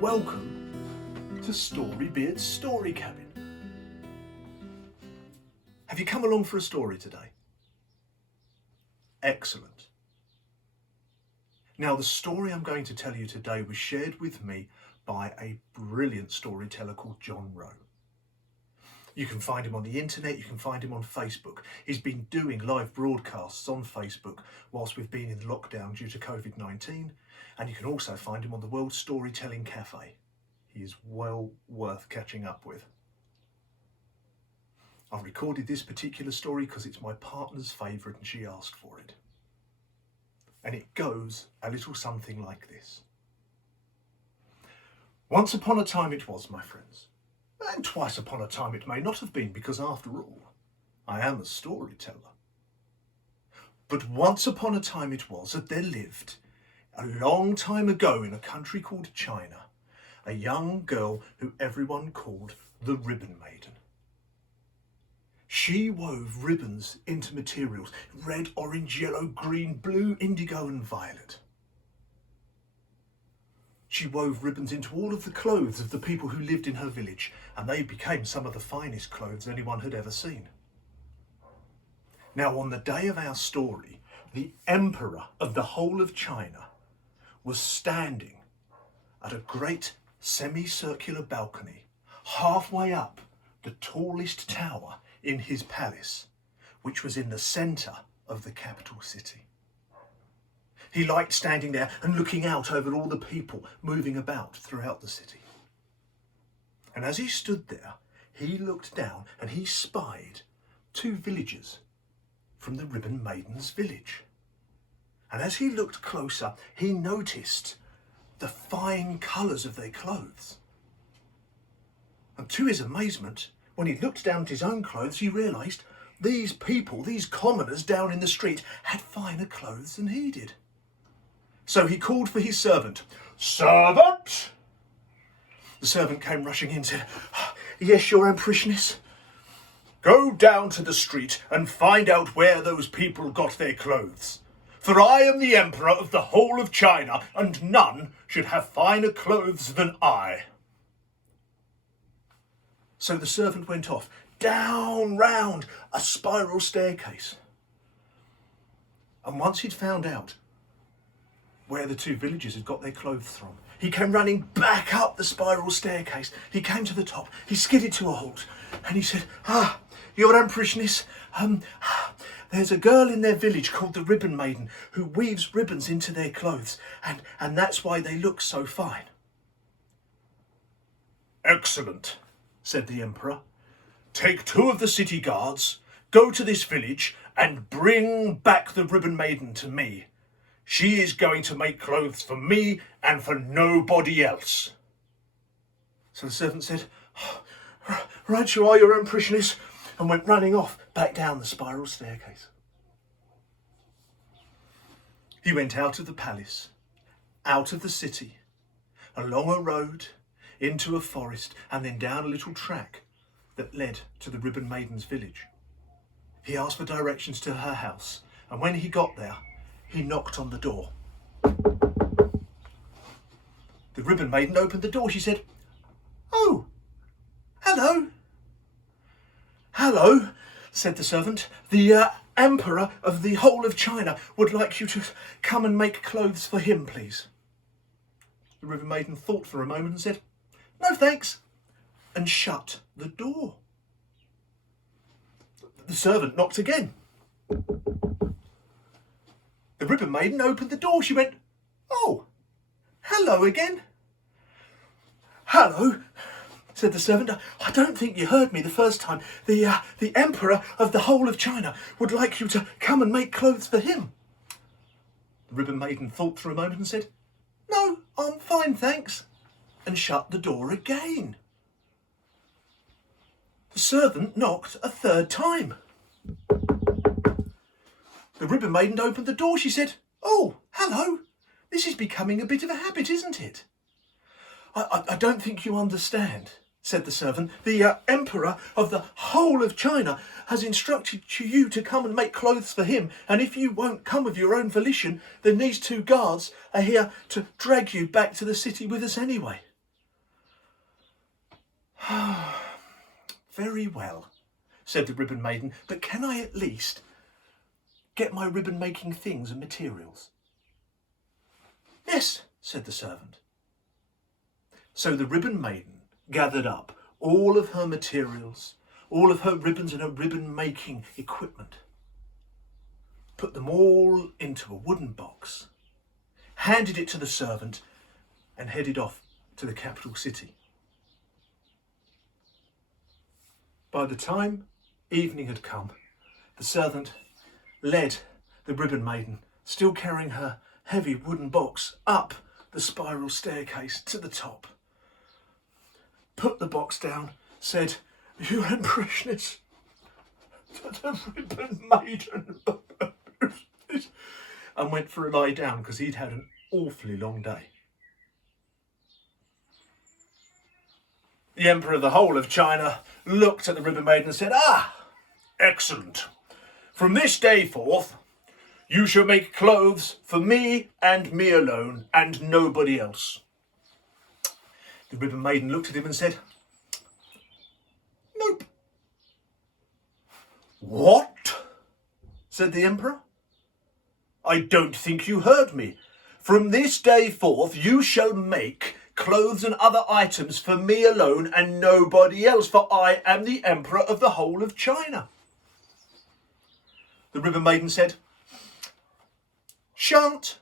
Welcome to Storybeard's Story Cabin. Have you come along for a story today? Excellent. Now, the story I'm going to tell you today was shared with me by a brilliant storyteller called John Rowe. You can find him on the internet, you can find him on Facebook. He's been doing live broadcasts on Facebook whilst we've been in lockdown due to COVID-19, and you can also find him on the World Storytelling Cafe. He is well worth catching up with. I've recorded this particular story because it's my partner's favourite and she asked for it. And it goes a little something like this. Once upon a time it was, my friends. And twice upon a time it may not have been, because after all, I am a storyteller. But once upon a time it was that there lived, a long time ago in a country called China, a young girl who everyone called the Ribbon Maiden. She wove ribbons into materials, red, orange, yellow, green, blue, indigo and violet. She wove ribbons into all of the clothes of the people who lived in her village, and they became some of the finest clothes anyone had ever seen. Now, on the day of our story, the emperor of the whole of China was standing at a great semicircular balcony, halfway up the tallest tower in his palace, which was in the centre of the capital city. He liked standing there and looking out over all the people moving about throughout the city. And as he stood there, he looked down and he spied two villagers from the Ribbon Maiden's village. And as he looked closer, he noticed the fine colours of their clothes. And to his amazement, when he looked down at his own clothes, he realised these people, these commoners down in the street, had finer clothes than he did. So he called for his servant. "Servant!" The servant came rushing in and said, "Yes, your Empressness." "Go down to the street and find out where those people got their clothes. For I am the emperor of the whole of China, and none should have finer clothes than I." So the servant went off, down round a spiral staircase. And once he'd found out where the two villagers had got their clothes from, he came running back up the spiral staircase. He came to the top, he skidded to a halt, and he said, "Your Empressness, there's a girl in their village called the Ribbon Maiden who weaves ribbons into their clothes, and that's why they look so fine." "Excellent," said the emperor. "Take two of the city guards, go to this village and bring back the Ribbon Maiden to me. She is going to make clothes for me and for nobody else." So the servant said, "Right you are, your Empressness," and went running off back down the spiral staircase. He went out of the palace, out of the city, along a road, into a forest, and then down a little track that led to the Ribbon Maiden's village. He asked for directions to her house, and when he got there, he knocked on the door. The Ribbon Maiden opened the door. She said, "Oh, hello." "Hello," said the servant. "The emperor of the whole of China would like you to come and make clothes for him, please." The Ribbon Maiden thought for a moment and said, "No thanks," and shut the door. The servant knocked again. The Ribbon Maiden opened the door. She went, "Oh, hello again." "Hello," said the servant. "I don't think you heard me the first time. The emperor of the whole of China would like you to come and make clothes for him." The Ribbon Maiden thought for a moment and said, "No, I'm fine, thanks," and shut the door again. The servant knocked a third time. The Ribbon Maiden opened the door. She said, "Oh, hello. This is becoming a bit of a habit, isn't it?" I don't think you understand," said the servant. "The emperor of the whole of China has instructed you to come and make clothes for him, and if you won't come of your own volition, then these two guards are here to drag you back to the city with us anyway." Very well, said the Ribbon Maiden, but can I at least get my ribbon making things and materials? Yes, said the servant. So the Ribbon Maiden gathered up all of her materials, all of her ribbons and her ribbon making equipment, put them all into a wooden box, handed it to the servant, and headed off to the capital city. By the time evening had come, the servant led the Ribbon Maiden, still carrying her heavy wooden box, up the spiral staircase to the top, put the box down, said, "Your Impressionist, the Ribbon Maiden," and went for a lie down because he'd had an awfully long day. The Emperor of the whole of China looked at the Ribbon Maiden and said, "Ah, excellent. From this day forth, you shall make clothes for me and me alone and nobody else." The Ribbon Maiden looked at him and said, "Nope." "What?" said the Emperor. "I don't think you heard me. From this day forth, you shall make clothes and other items for me alone and nobody else, for I am the Emperor of the whole of China." The Ribbon Maiden said, "Shan't."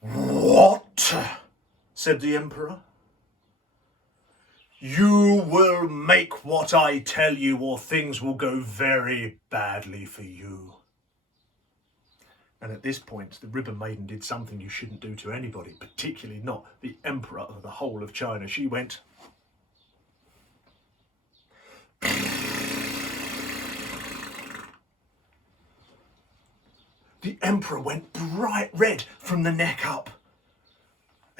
"What?" said the Emperor. "You will make what I tell you, or things will go very badly for you." And at this point, the Ribbon Maiden did something you shouldn't do to anybody, particularly not the Emperor of the whole of China. She went... The Emperor went bright red from the neck up.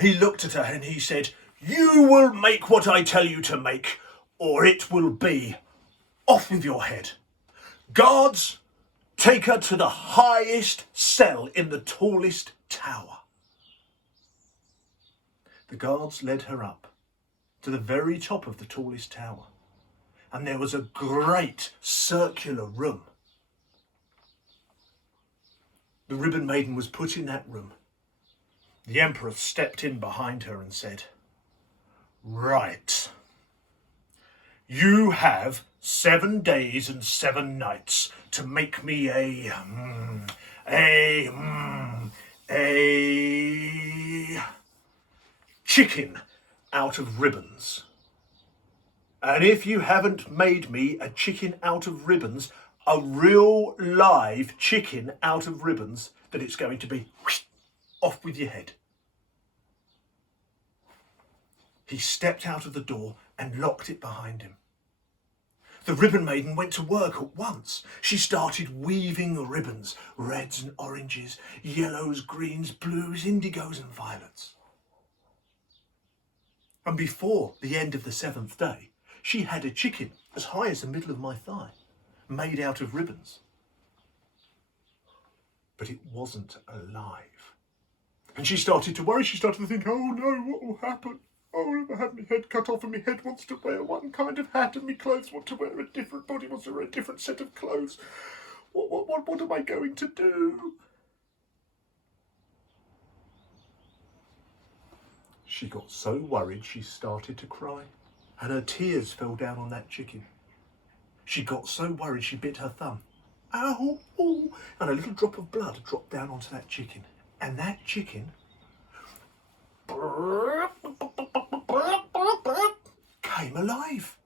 He looked at her and he said, "You will make what I tell you to make, or it will be off with your head. Guards, take her to the highest cell in the tallest tower." The guards led her up to the very top of the tallest tower, and there was a great circular room. The Ribbon Maiden was put in that room. The Emperor stepped in behind her and said, "Right. You have 7 days and 7 nights to make me a chicken out of ribbons. And if you haven't made me a chicken out of ribbons, a real live chicken out of ribbons, then it's going to be off with your head." He stepped out of the door and locked it behind him. The Ribbon Maiden went to work at once. She started weaving ribbons, reds and oranges, yellows, greens, blues, indigos and violets. And before the end of the 7th day, she had a chicken as high as the middle of my thigh, made out of ribbons. But it wasn't alive. And she started to worry. She started to think, "Oh no, what will happen? Oh, I've had my head cut off and my head wants to wear one kind of hat and my clothes want to wear a different, body wants to wear a different set of clothes. What am I going to do?" She got so worried she started to cry, and her tears fell down on that chicken. She got so worried she bit her thumb. Ow! Ooh, and a little drop of blood dropped down onto that chicken. And that chicken came alive.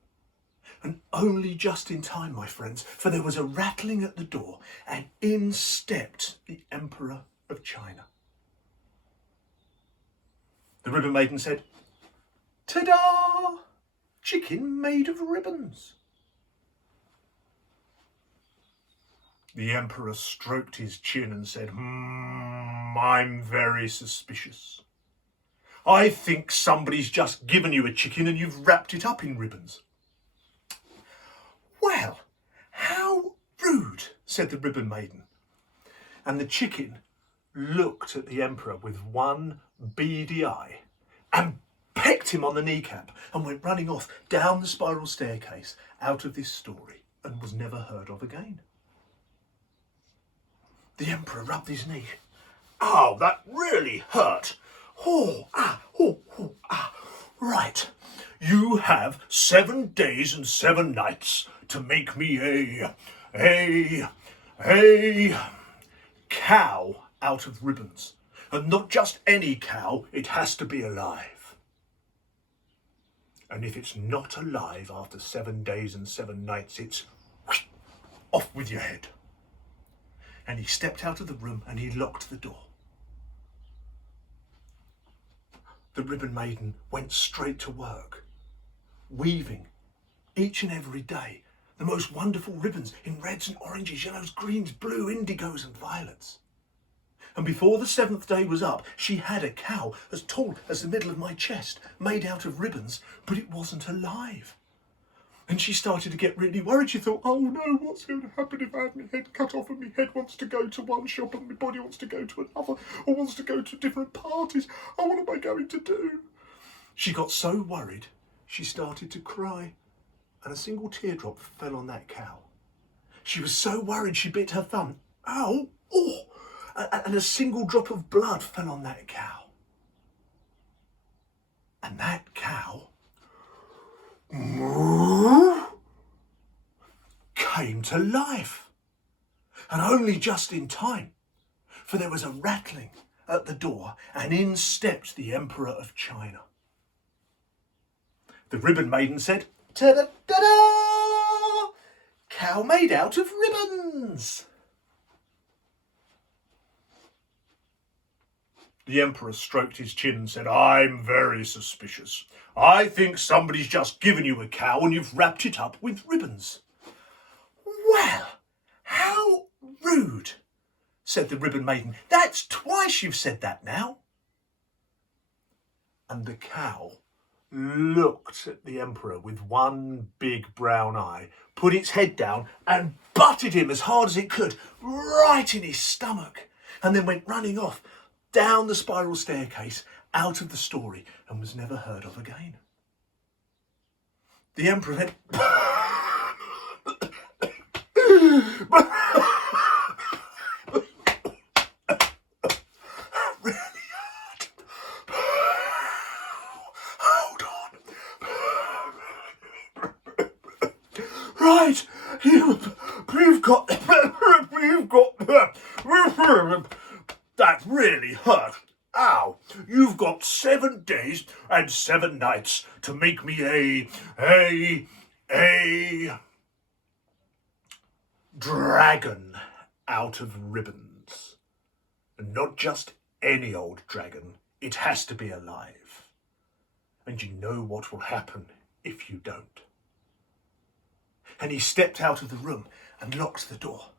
And only just in time, my friends, for there was a rattling at the door, and in stepped the Emperor of China. The Ribbon Maiden said, "Ta-da! Chicken made of ribbons." The Emperor stroked his chin and said, "I'm very suspicious. I think somebody's just given you a chicken and you've wrapped it up in ribbons." "Well, how rude," said the Ribbon Maiden. And the chicken looked at the Emperor with one beady eye and pecked him on the kneecap and went running off down the spiral staircase out of this story and was never heard of again. The emperor rubbed his knee. "Oh, that really hurt. Right. You have 7 days and 7 nights to make me a cow out of ribbons. And not just any cow, it has to be alive. And if it's not alive after 7 days and 7 nights, it's off with your head." And he stepped out of the room and he locked the door. The Ribbon Maiden went straight to work, weaving each and every day the most wonderful ribbons in reds and oranges, yellows, greens, blue, indigos and violets. And before the 7th day was up, she had a cow as tall as the middle of my chest, made out of ribbons, but it wasn't alive. And she started to get really worried. She thought, "Oh no, what's going to happen if I have my head cut off and my head wants to go to one shop and my body wants to go to another, or wants to go to different parties? Oh, what am I going to do?" She got so worried, she started to cry, and a single teardrop fell on that cow. She was so worried she bit her thumb. Ow! Oh! And a single drop of blood fell on that cow. And that cow came to life. And only just in time, for there was a rattling at the door and in stepped the Emperor of China. The Ribbon Maiden said, "Ta-da-da-da! Cow made out of ribbons." The Emperor stroked his chin and said, "I'm very suspicious. I think somebody's just given you a cow and you've wrapped it up with ribbons." "Well, how rude," said the Ribbon Maiden. "That's twice you've said that now." And the cow looked at the Emperor with one big brown eye, put its head down and butted him as hard as it could, right in his stomach, and then went running off down the spiral staircase out of the story and was never heard of again. The Emperor went, "Really hurt. Hold on. Right, you've got that really hurt. Ow, you've got 7 days and 7 nights to make me a dragon out of ribbons. And not just any old dragon, it has to be alive. And you know what will happen if you don't." And he stepped out of the room and locked the door.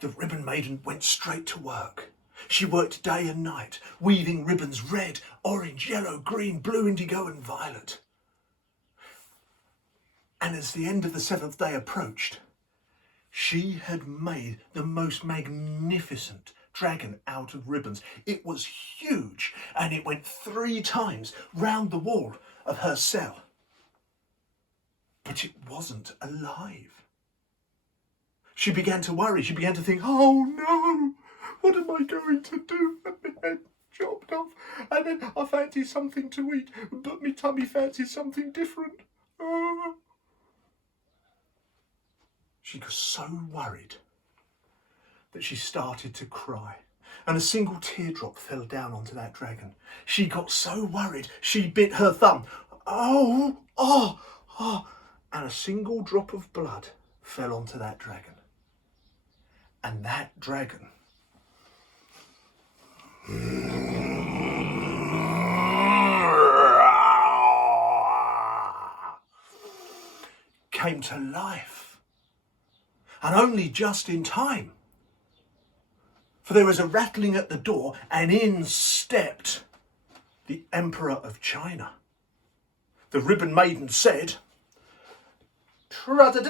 The Ribbon Maiden went straight to work. She worked day and night, weaving ribbons red, orange, yellow, green, blue, indigo and violet. And as the end of the 7th day approached, she had made the most magnificent dragon out of ribbons. It was huge, and it went 3 times round the wall of her cell. But it wasn't alive. She began to worry. She began to think, "Oh no, what am I going to do? Have my head chopped off, and then I fancy something to eat, but my tummy fancies something different." She got so worried that she started to cry, and a single teardrop fell down onto that dragon. She got so worried she bit her thumb. And a single drop of blood fell onto that dragon. And that dragon came to life. And only just in time. For there was a rattling at the door, and in stepped the Emperor of China. The Ribbon Maiden said, "Dragon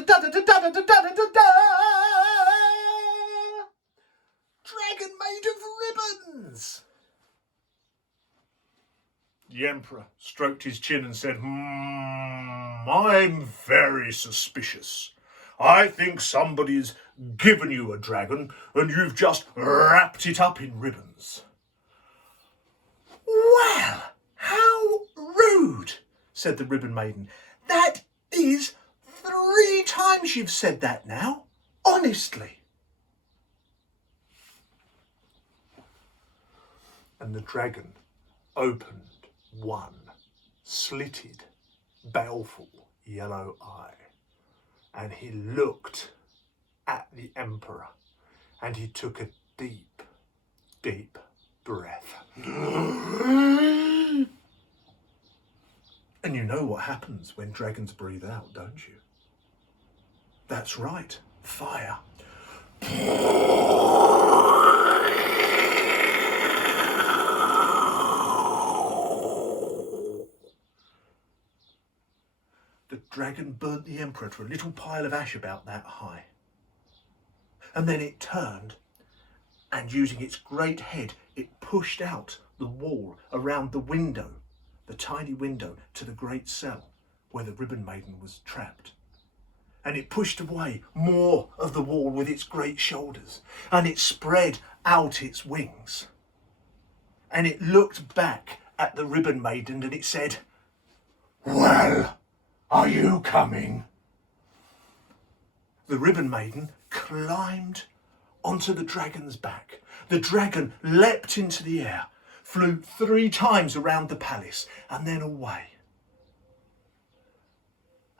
made of ribbons." The Emperor stroked his chin and said, I'm very suspicious. I think somebody's given you a dragon and you've just wrapped it up in ribbons. Well, how rude, said the Ribbon Maiden. That is 3 times you've said that now, honestly. And the dragon opened one slitted, baleful yellow eye, and he looked at the Emperor, and he took a deep, deep breath. And you know what happens when dragons breathe out, don't you? That's right, fire. The dragon burnt the Emperor to a little pile of ash about that high. And then it turned, and using its great head, it pushed out the wall around the window, the tiny window to the great cell where the Ribbon Maiden was trapped. And it pushed away more of the wall with its great shoulders, and it spread out its wings. And it looked back at the Ribbon Maiden and it said, "Well, are you coming?" The Ribbon Maiden climbed onto the dragon's back. The dragon leapt into the air, flew 3 times around the palace and then away,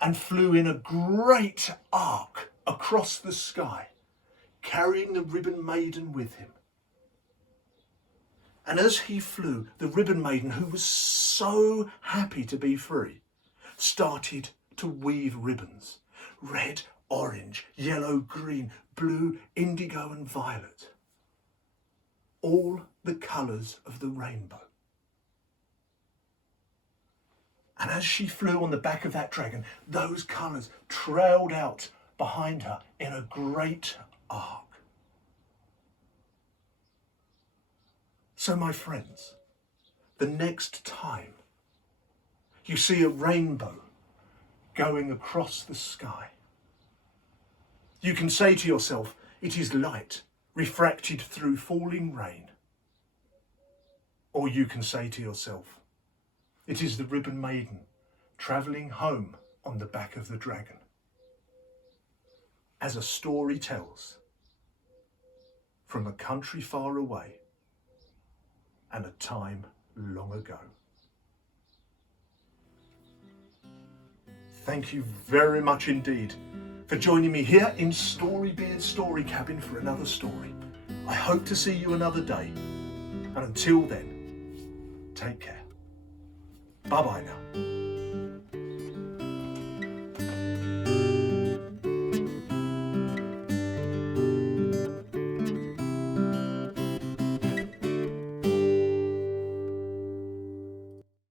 and flew in a great arc across the sky, carrying the Ribbon Maiden with him. And as he flew, the Ribbon Maiden, who was so happy to be free, started to weave ribbons. Red, orange, yellow, green, blue, indigo and violet. All the colours of the rainbow. And as she flew on the back of that dragon, those colours trailed out behind her in a great arc. So, my friends, the next time you see a rainbow going across the sky, you can say to yourself, it is light refracted through falling rain. Or you can say to yourself, it is the Ribbon Maiden travelling home on the back of the dragon. As a story tells, from a country far away and a time long ago. Thank you very much indeed for joining me here in Storybeard's Story Cabin for another story. I hope to see you another day. And until then, take care. Bye-bye now.